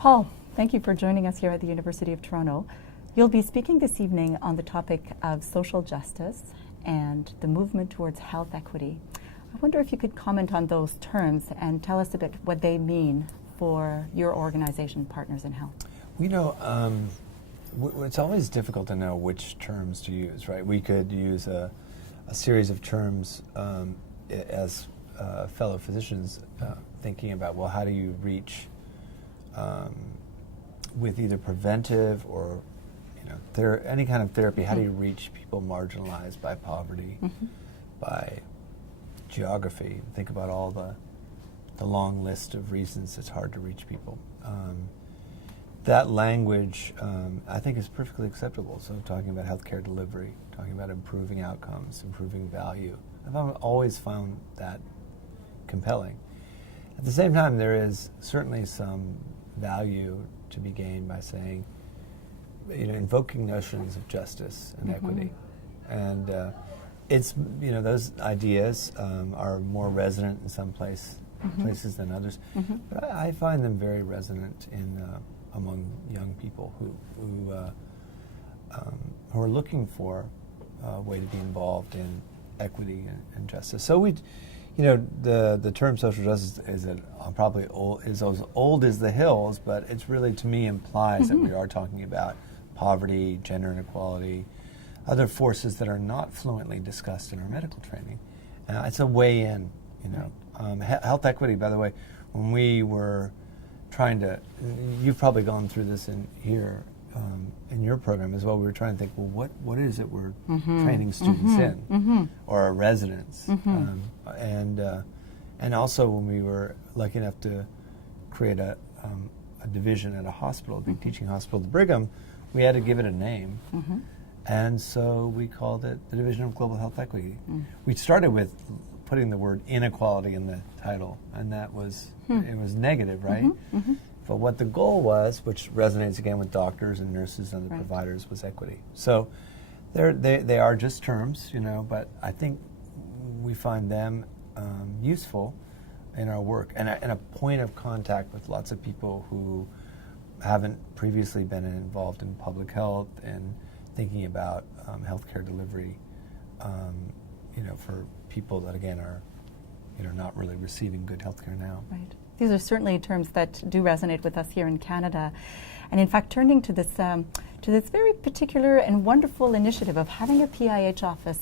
Paul, thank you for joining us here at the University of Toronto. You'll be speaking this evening on the topic of social justice and the movement towards health equity. I wonder if you could comment on those terms and tell us a bit what they mean for your organization, Partners in Health. It's always difficult to know which terms to use, right? We could use a series of terms as fellow physicians thinking about, well, how do you reach with either preventive or any kind of therapy, how do you reach people marginalized by poverty, by geography? Think about all the long list of reasons it's hard to reach people. That language, I think, is perfectly acceptable. So talking about healthcare delivery, talking about improving outcomes, improving value, I've always found that compelling. At the same time, there is certainly some value to be gained by saying, invoking notions of justice and equity. And it's, those ideas are more resonant in some places than others. But I find them very resonant among young people who are looking for a way to be involved in equity and justice. So the term social justice is probably is as old as the hills, but it's really, to me, implies that we are talking about poverty, gender inequality, other forces that are not fluently discussed in our medical training. It's a way in, health equity, by the way, when we were trying to, you've probably gone through this in your program as well, we were trying to think, well, what is it we're training students in, or our residents? And also when we were lucky enough to create a division at a hospital, a big teaching hospital, the Brigham, we had to give it a name. And so we called it the Division of Global Health Equity. We started with putting the word inequality in the title, and that was, it was negative, right? But what the goal was, which resonates again with doctors and nurses and the providers, was equity. So they are just terms, but I think we find them useful in our work and a point of contact with lots of people who haven't previously been involved in public health and thinking about healthcare delivery, for people that, again, are not really receiving good healthcare now. Right. These are certainly terms that do resonate with us here in Canada. And in fact, turning to this very particular and wonderful initiative of having a PIH office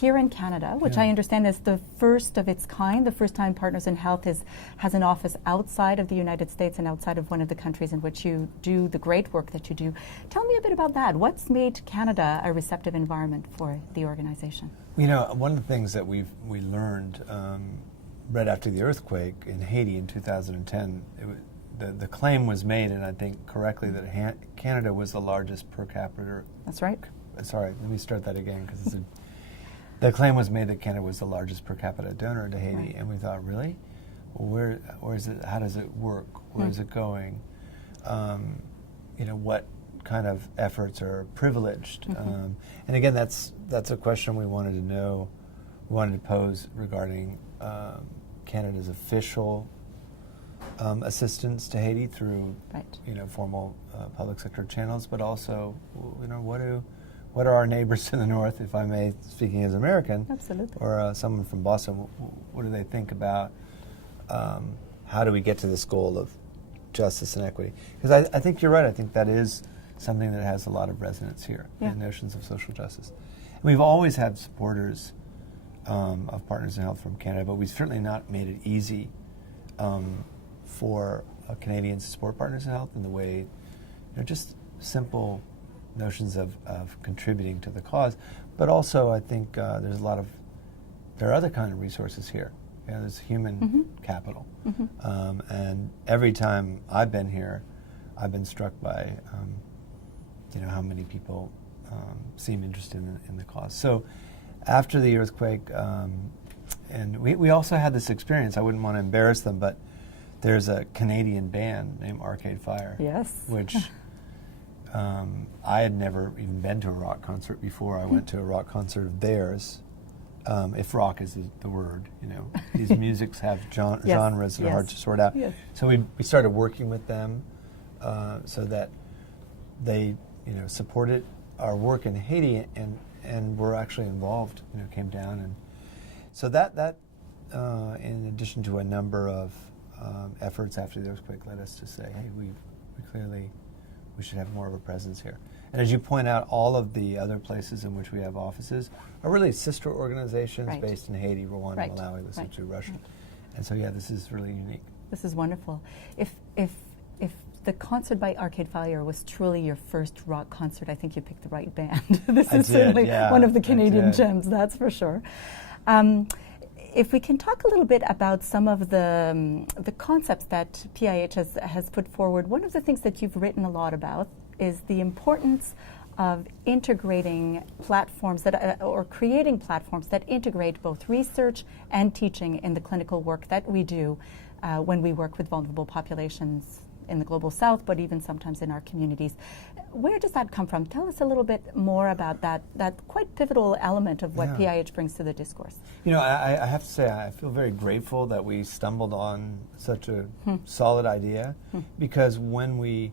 here in Canada, which I understand is the first of its kind, the first time Partners in Health has an office outside of the United States and outside of one of the countries in which you do the great work that you do. Tell me a bit about that. What's made Canada a receptive environment for the organization? One of the things that we learned right after the earthquake in Haiti in 2010, the claim was made, and I think correctly, that Canada was the largest per capita. That's right. Sorry, let me start that again, because the claim was made that Canada was the largest per capita donor to Haiti, and we thought, really? Well, where is it? How does it work? Where is it going? What kind of efforts are privileged? And again, that's a question we wanted to pose regarding Canada's official assistance to Haiti through formal public sector channels, but also what are our neighbors to the north, if I may, speaking as American, or someone from Boston, what do they think about how do we get to this goal of justice and equity? Because I think you're right. I think that is something that has a lot of resonance here, in notions of social justice. And we've always had supporters of Partners in Health from Canada, but we've certainly not made it easy for Canadians to support Partners in Health in the way, just simple notions of contributing to the cause. But also, I think there are other kind of resources here. There's human capital. And every time I've been here, I've been struck by how many people seem interested in the cause. So after the earthquake, and we also had this experience, I wouldn't want to embarrass them, but there's a Canadian band named Arcade Fire. Yes. Which I had never even been to a rock concert before. I went to a rock concert of theirs. If rock is the word, these musics have genres that are hard to sort out. Yes. So we started working with them so that they supported our work in Haiti and were actually involved. Came down, and so that in addition to a number of efforts after the earthquake led us to say, hey, we should have more of a presence here. And as you point out, all of the other places in which we have offices are really sister organizations based in Haiti, Rwanda, Malawi, Lesotho, Russia. And so, this is really unique. This is wonderful. If the concert by Arcade Fire was truly your first rock concert, I think you picked the right band. This is certainly one of the Canadian gems, that's for sure. If we can talk a little bit about some of the concepts that PIH has put forward, one of the things that you've written a lot about is the importance of integrating platforms or creating platforms that integrate both research and teaching in the clinical work that we do when we work with vulnerable populations in the Global South, but even sometimes in our communities. Where does that come from? Tell us a little bit more about that quite pivotal element of what PIH brings to the discourse. I have to say, I feel very grateful that we stumbled on such a solid idea, because when we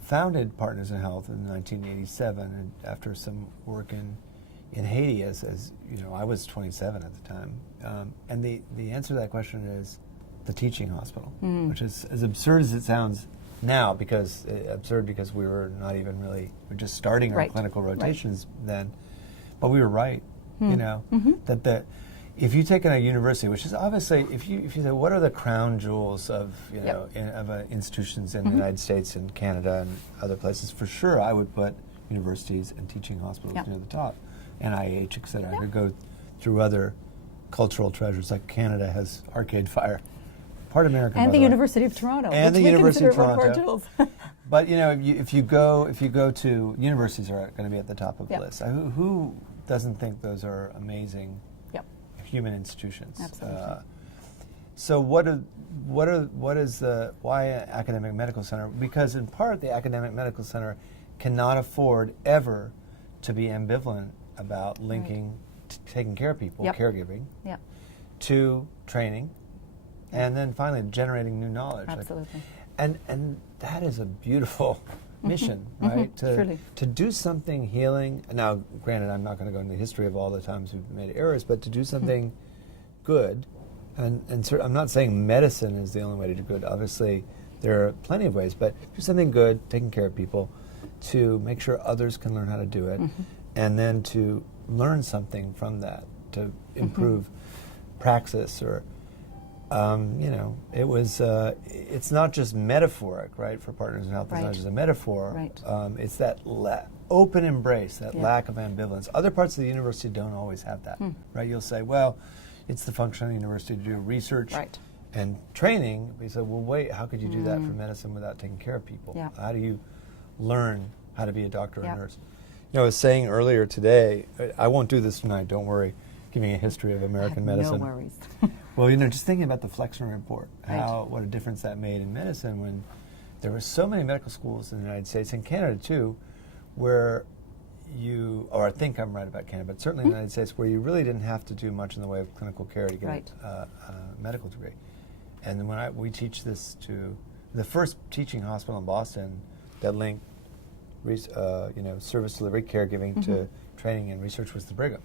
founded Partners in Health in 1987, and after some work in Haiti, as I was 27 at the time, and the answer to that question is the teaching hospital, which is as absurd as it sounds now, because we were not even really, we're just starting our clinical rotations then, but we were right, that if you take in a university, which is obviously, if you say what are the crown jewels of institutions in the United States and Canada and other places, for sure I would put universities and teaching hospitals near the top, NIH, et cetera. I could go through other cultural treasures, like Canada has Arcade Fire, part of America, and the University of Toronto, and the University of Toronto. One of our jewels. But if you go to universities, are going to be at the top of the list. Who doesn't think those are amazing human institutions? Absolutely. So why an academic medical center? Because in part the academic medical center cannot afford ever to be ambivalent about linking taking care of people, caregiving, to training, and then finally generating new knowledge. Absolutely. And that is a beautiful mission, right? To do something healing. Now, granted, I'm not going to go into the history of all the times we've made errors, but to do something good, and I'm not saying medicine is the only way to do good. Obviously, there are plenty of ways, but do something good, taking care of people, to make sure others can learn how to do it, and then to learn something from that, to improve praxis, or it was. It's not just metaphoric, right? For Partners in Health, it's not just a metaphor. It's that open embrace, that lack of ambivalence. Other parts of the university don't always have that, right? You'll say, well, it's the function of the university to do research and training. We said, well, wait, how could you do that for medicine without taking care of people? How do you learn how to be a doctor or a nurse? I was saying earlier today, I won't do this tonight, don't worry, giving a history of American medicine. No worries. Well, just thinking about the Flexner Report, what a difference that made in medicine when there were so many medical schools in the United States, and Canada too, where or I think I'm right about Canada, but certainly in the United States, where you really didn't have to do much in the way of clinical care to get a medical degree. And when we teach this to the first teaching hospital in Boston that linked service delivery, caregiving to training and research was the Brigham.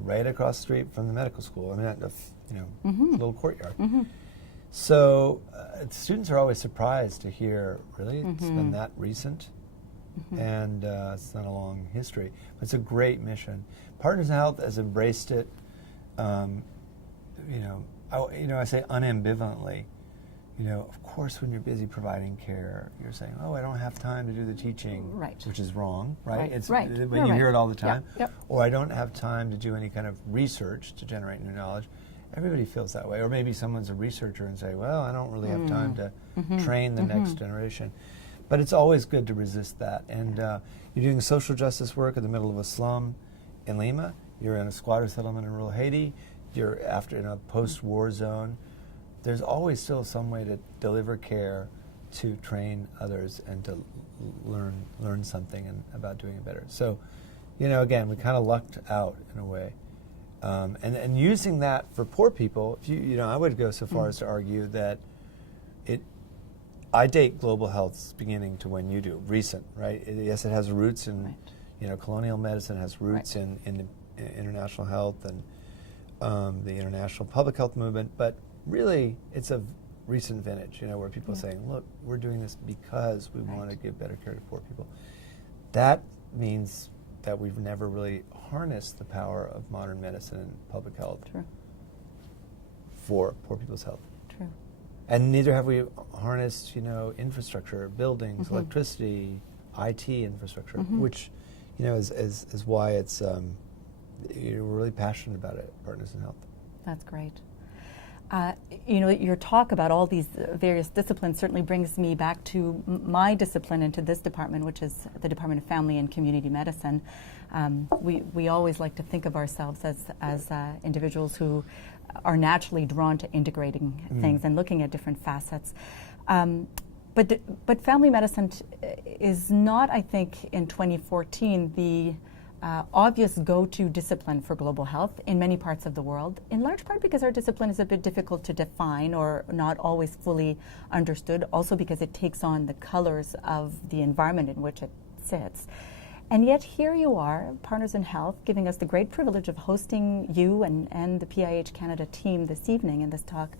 Right across the street from the medical school. I mean, little courtyard. So students are always surprised to hear, really, it's been that recent, and it's not a long history. But it's a great mission. Partners in Health has embraced it. I say unambivalently. Of course, when you're busy providing care, you're saying, "Oh, I don't have time to do the teaching," which is wrong, right? When you hear it all the time. Or I don't have time to do any kind of research to generate new knowledge. Everybody feels that way. Or maybe someone's a researcher and say, "Well, I don't really have time to train the next generation." But it's always good to resist that. And you're doing social justice work in the middle of a slum in Lima. You're in a squatter settlement in rural Haiti. You're in a post-war zone. There's always still some way to deliver care, to train others, and to learn something about doing it better. So, again, we kind of lucked out in a way, and using that for poor people. I would go so far as to argue that I date global health's beginning to when you do, recent, right? Yes, it has roots in, colonial medicine, has roots in international health and the international public health movement, but really it's a recent vintage, where people are saying, look, we're doing this because we want to give better care to poor people. That means that we've never really harnessed the power of modern medicine and public health for poor people's health. True. And neither have we harnessed, infrastructure, buildings, electricity, IT infrastructure, which, is why it's we're really passionate about it, Partners in Health. That's great. Your talk about all these various disciplines certainly brings me back to my discipline and to this department, which is the Department of Family and Community Medicine. We always like to think of ourselves as individuals who are naturally drawn to integrating things and looking at different facets. But family medicine is not, I think, in 2014, the obvious go-to discipline for global health in many parts of the world, in large part because our discipline is a bit difficult to define or not always fully understood, also because it takes on the colors of the environment in which it sits. And yet here you are, Partners in Health, giving us the great privilege of hosting you and the PIH Canada team this evening in this talk.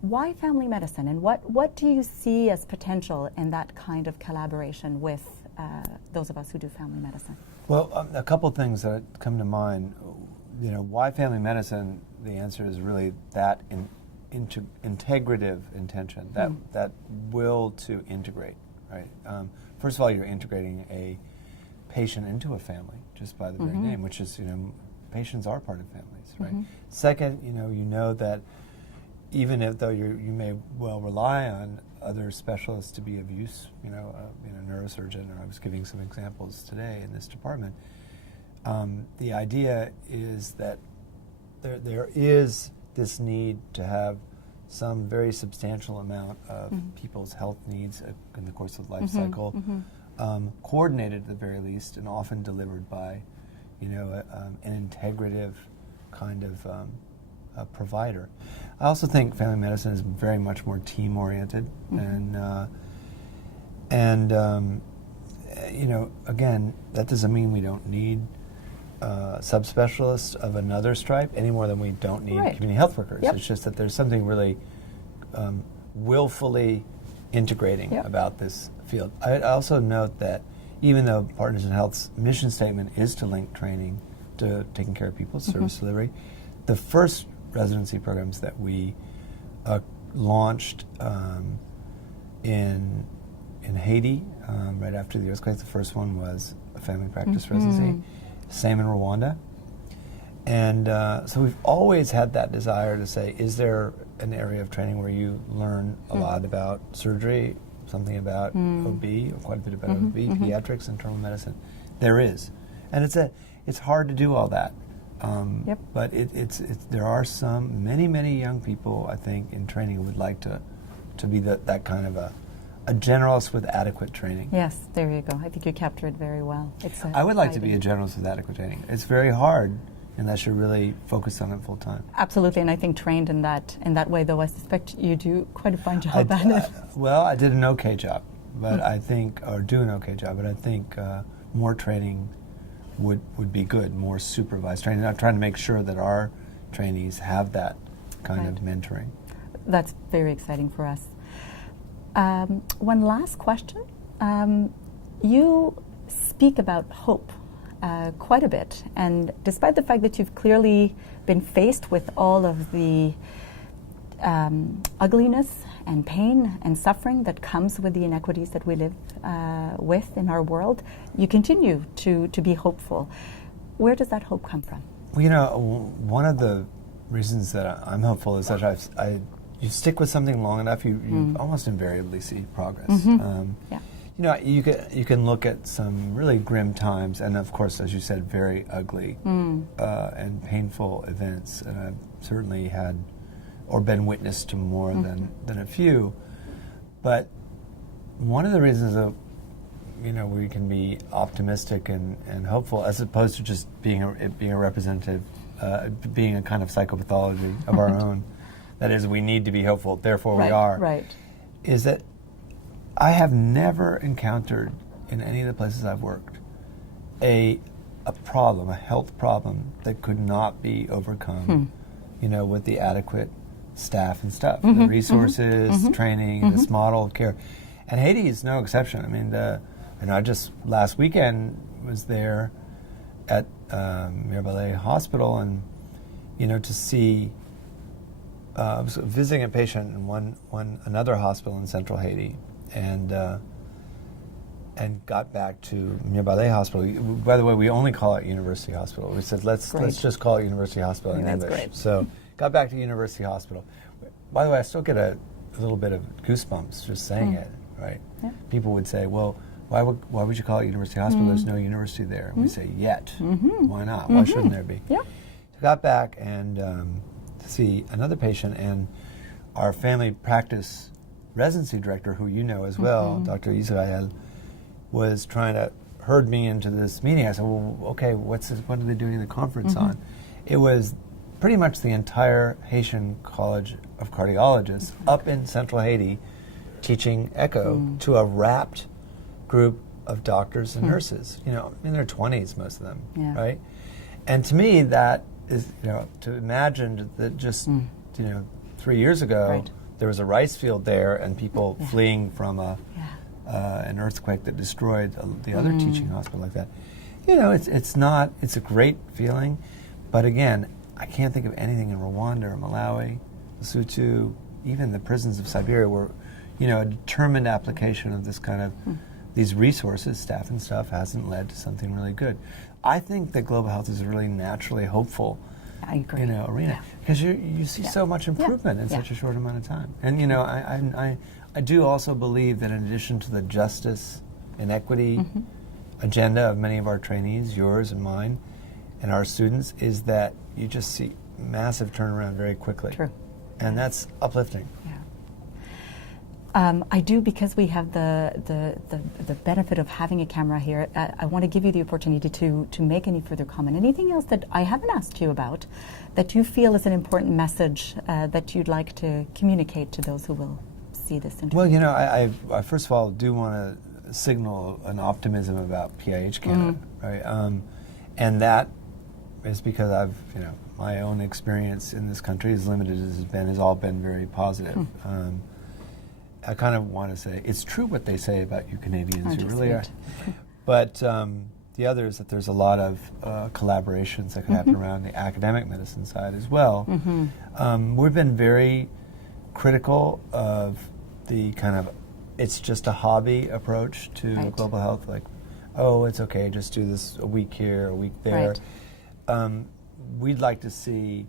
Why family medicine, and what do you see as potential in that kind of collaboration with those of us who do family medicine? Well, a couple things that come to mind. Why family medicine? The answer is really that integrative intention, that will to integrate, right? First of all, you're integrating a patient into a family just by the very name, which is, patients are part of families, right? Second, you know that even if though you may well rely on other specialists to be of use, a neurosurgeon, or I was giving some examples today in this department, the idea is that there is this need to have some very substantial amount of people's health needs in the course of the life cycle, coordinated at the very least, and often delivered by, an integrative kind of provider. I also think family medicine is very much more team-oriented, and again, that doesn't mean we don't need subspecialists of another stripe any more than we don't need community health workers. It's just that there's something really willfully integrating about this field. I also note that even though Partners in Health's mission statement is to link training to taking care of people's service delivery, the first residency programs that we launched in Haiti right after the earthquake. The first one was a family practice residency, same in Rwanda. And so we've always had that desire to say, is there an area of training where you learn a lot about surgery, something about OB, or quite a bit about OB, pediatrics, internal medicine? There is. And it's hard to do all that. But there are many young people, I think, in training who would like to be that kind of a generalist with adequate training. Yes, there you go. I think you captured it very well. I would like to be a generalist with adequate training. It's very hard unless you're really focused on it full time. Absolutely, and I think trained in that way, though I suspect you do quite a fine job at it. Well, I did an okay job, but I think, or do an okay job, but I think more training would be good, more supervised training. I'm trying to make sure that our trainees have that kind of mentoring. That's very exciting for us. One last question. You speak about hope quite a bit, and despite the fact that you've clearly been faced with all of the ugliness and pain and suffering that comes with the inequities that we live with in our world, you continue to be hopeful. Where does that hope come from? Well, one of the reasons that I'm hopeful is that you stick with something long enough, you almost invariably see progress. You can look at some really grim times, and of course, as you said, very ugly and painful events. And I've certainly had or been witness to more than a few. But one of the reasons that we can be optimistic and hopeful, as opposed to just being a representative, being a kind of psychopathology of our own, that is, we need to be hopeful, therefore we are, is that I have never encountered in any of the places I've worked a problem, a health problem that could not be overcome, with the adequate staff and stuff, the resources, training, this model of care. And Haiti is no exception. I mean, I just last weekend was there at Mirabelais Hospital, and to see. I was visiting a patient in another hospital in central Haiti, and got back to Mirabelais Hospital. By the way, we only call it University Hospital. We said let's just call it University Hospital in English. Great. So got back to University Hospital. By the way, I still get a little bit of goosebumps just saying it. Right? Yeah. People would say, "Well, why would you call it University Hospital? There's no university there." And we say, "Yet, why not? Why shouldn't there be?" Yeah. So got back and to see another patient, and our family practice residency director, who you know as well, Dr. Israel, was trying to herd me into this meeting. I said, "Well, okay, what are they doing the conference on?" It was pretty much the entire Haitian College of Cardiologists up in central Haiti teaching echo to a rapt group of doctors and nurses, in their 20s, most of them, right? And to me, that is, to imagine that just, 3 years ago, there was a rice field there and people fleeing from an earthquake that destroyed the other teaching hospital like that. It's a great feeling, but again, I can't think of anything in Rwanda or Malawi, Lesotho, even the prisons of Siberia where, a determined application of this kind of these resources, staff and stuff, hasn't led to something really good. I think that global health is a really naturally hopeful arena because you see so much improvement in such a short amount of time. And I do also believe that in addition to the justice and equity agenda of many of our trainees, yours and mine, and our students, is that you just see massive turnaround very quickly. True. And that's uplifting. Yeah. I do, because we have the benefit of having a camera here. I want to give you the opportunity to make any further comment. Anything else that I haven't asked you about that you feel is an important message that you'd like to communicate to those who will see this interview? Well, I first of all do want to signal an optimism about PIH Canada, right? And that is because my own experience in this country, as limited as it's been, has all been very positive. I kind of want to say, it's true what they say about you Canadians, you really are. But the other is that there's a lot of collaborations that can happen around the academic medicine side as well. We've been very critical of the kind of, it's just a hobby approach to global health, like, oh, it's okay, just do this a week here, a week there. We'd like to see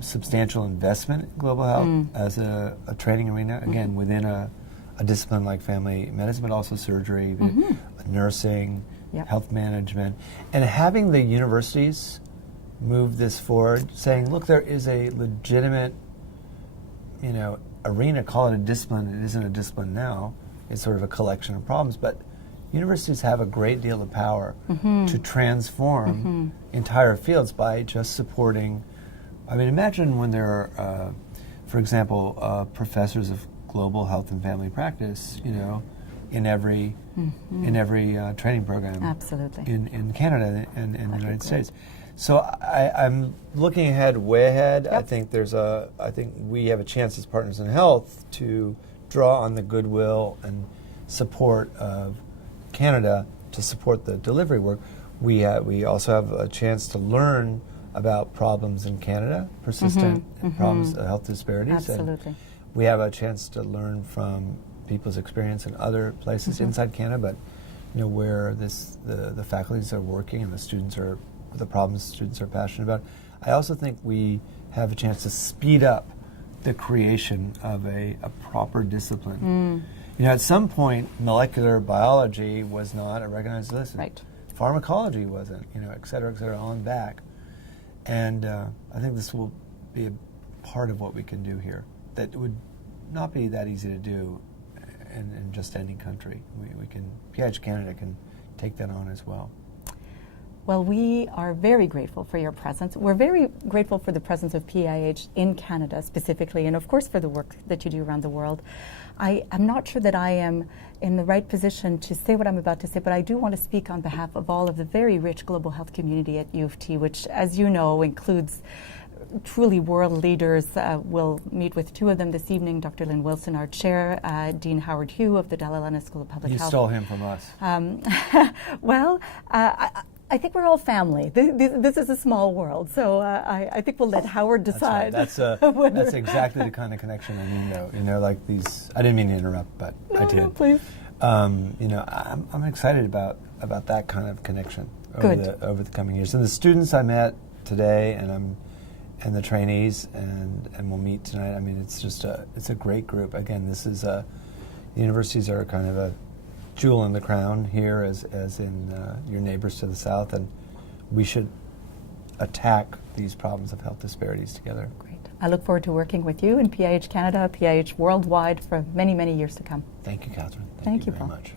substantial investment in global health as a training arena, again, within a discipline like family medicine, but also surgery, nursing, health management, and having the universities move this forward, saying, look, there is a legitimate, arena, call it a discipline. It isn't a discipline now. It's sort of a collection of problems, but universities have a great deal of power to transform entire fields by just supporting. I mean, imagine when there are, for example, professors of global health and family practice, in every training program. Absolutely. In Canada and in the United States. So I'm looking ahead, way ahead. I think I think we have a chance as partners in health to draw on the goodwill and support of Canada to support the delivery work. We also have a chance to learn about problems in Canada, persistent problems, health disparities. Absolutely. And we have a chance to learn from people's experience in other places inside Canada, but where the faculties are working and the problems students are passionate about. I also think we have a chance to speed up the creation of a proper discipline. At some point, molecular biology was not a recognized discipline. Right. Pharmacology wasn't, et cetera, on back. And I think this will be a part of what we can do here that would not be that easy to do in just any country. PIH Canada can take that on as well. Well, we are very grateful for your presence. We're very grateful for the presence of PIH in Canada specifically, and of course for the work that you do around the world. I'm not sure that I am in the right position to say what I'm about to say, but I do want to speak on behalf of all of the very rich global health community at U of T, which, as you know, includes truly world leaders. We'll meet with two of them this evening, Dr. Lynn Wilson, our chair, Dean Howard Hugh of the Dalla Lana School of Public Health. You stole him from us. Well, I think we're all family. This is a small world, so I think we'll let Howard decide. That's right. That's exactly the kind of connection I mean, though. You know, like these. I didn't mean to interrupt, but I did. No, please. You know, I'm excited about that kind of connection over the coming years. And the students I met today, and the trainees, and we'll meet tonight. I mean, it's a great group. Again, this is the universities are kind of a jewel in the crown here, as in your neighbors to the south, and we should attack these problems of health disparities together. Great. I look forward to working with you in PIH Canada, PIH worldwide for many, many years to come. Thank you, Katherine. Thank you, very Paul. much.